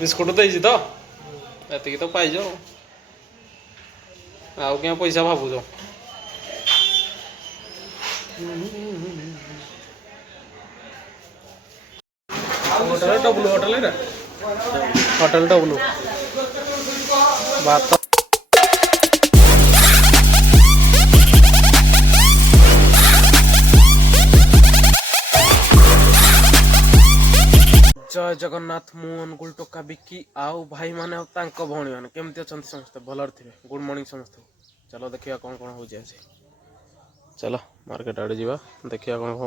Biscuit ଦେଇଛି ତ ଏତିକି ତ ପାଇଛ ଆଉ କିଆ ପଇସା ଭାବୁଛ। होटल डब्लू होटल है होटल डब्लू भात जय जगन्नाथ मु अनुकूल टोका बिकी आउ भाई माने भौणी मैंने केमती अच्छा समस्ते भलर थे। गुड मॉर्निंग समस्त। चलो देखिए कौन कौन हो चलो मार्केट आड़े जावा देखिए कौन हो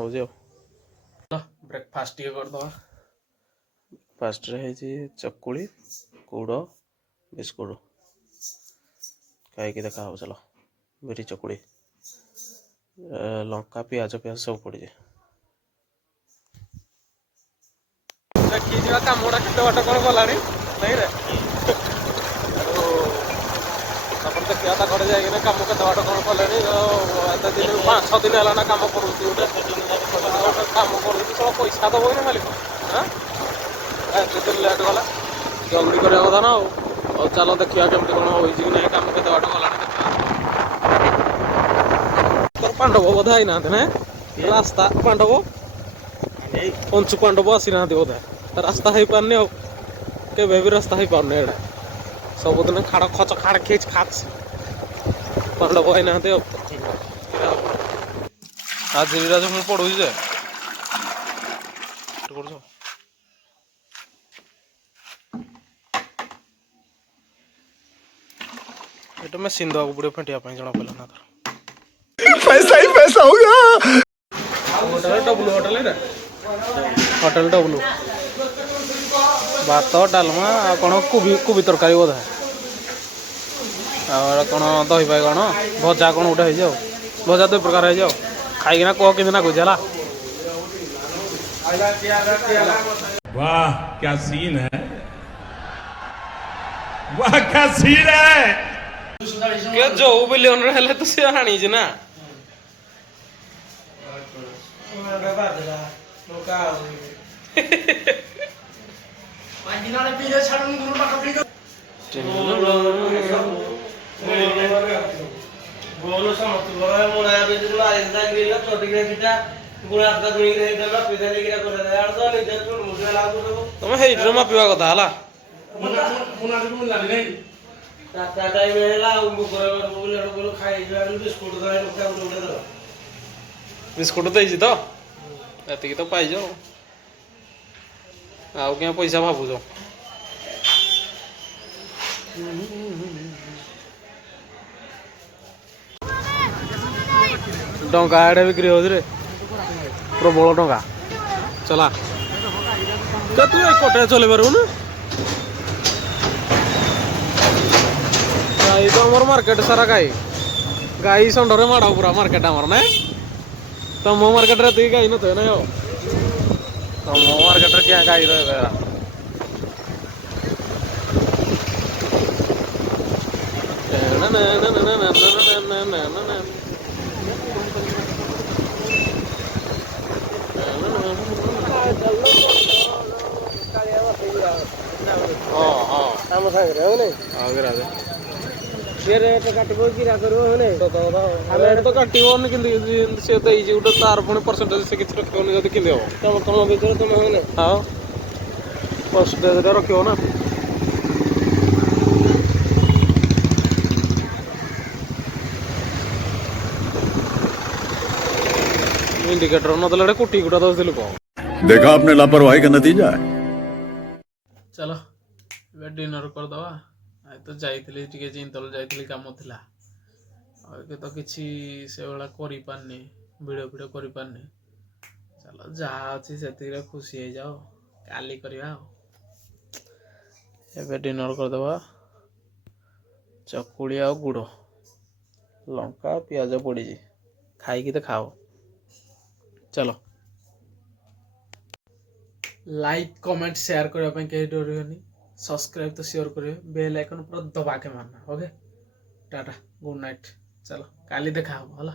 ब्रेकफास्ट करदे। फास्ट है चकुली गुड़ बिस्कुट खाई देखा चलो बिरी चकुली लंका पियाज पियाज सब पड़ी देखी कम गुड़ा केत बाट कौन गलानी नहीं रे देखिए घर जाइए कम केत बाट कौन कले एत दिन 5-6 दिन है कम कर कम कर पैसा दब ना मालिक हाँ एत दिन लेट गला जल्दी करवा कथा ना और चलो देखिए केमती कौन हो ना कम केत बाट गला पांडव बोधा आई ना रास्ता पांडव पंचु पांडव आसी ना बोधे रास्ता हो पारनी आवे भी रास्ता हो पारनी एडे सबुदिन खाड़ खच खाड़ खींच खाच पांडव आई ना आज मुझे पढ़ू जे ये मेसीन देवा पड़े फेंटिया जना पड़ा ना पैसा ही पैसा होगा। होटल डब्लू होटल है होटल डब्लू भात डालमा कौन कोबी तरकारी बोधा और कौन दही बाइगण भजा कौन गोटे हो भजा 2 प्रकार हो खाईना कह कि गुजला वाह क्या सीन है, वाह क्या सीन है। के जो बिलियन रहे तो सी हाणी ना तुम हेटर मापिवा कथा है बिस्कुट देती तो एतिकी तो पाइज आउ क्या पैसा भावुच डंका आड़े बिक्री हो प्रबल टंका चला तू कटे चल पार ना गाई तो आम मार्केट सारा गाई षंडरे माड़ पूरा मार्केट आमर ना तुम मार्केट रे गाई न ना तुम मार्केट क्या गाई रहा तो काटोन कि तार पुणी परसेंटेज से किसी रखनी जब कि तुम भर तुम हाँ परसेंटेज रख ना इंडिकेटर न कुटी गुटा दस दिल देखा आपने लापरवाही का नतीजा है। चलो डिनर करदवा तो जाइली चिंतल जाइली कम थिला तो किसी से भाया करनी भिडियो फिडियो करनी चलो जहाँ अच्छी से खुशी हो जाओ काली करवा एबे डिनर करदवा चकुली आ गुड़ लंका पियाज पड़ी खाई तो खाओ चलो लाइक कमेंट शेयर करने कहीं डरनी सब्सक्राइब तो शेयर करें बेल आइकन पूरा दबा के मारना ओके टाटा गुड नाइट चलो काली देखा हला।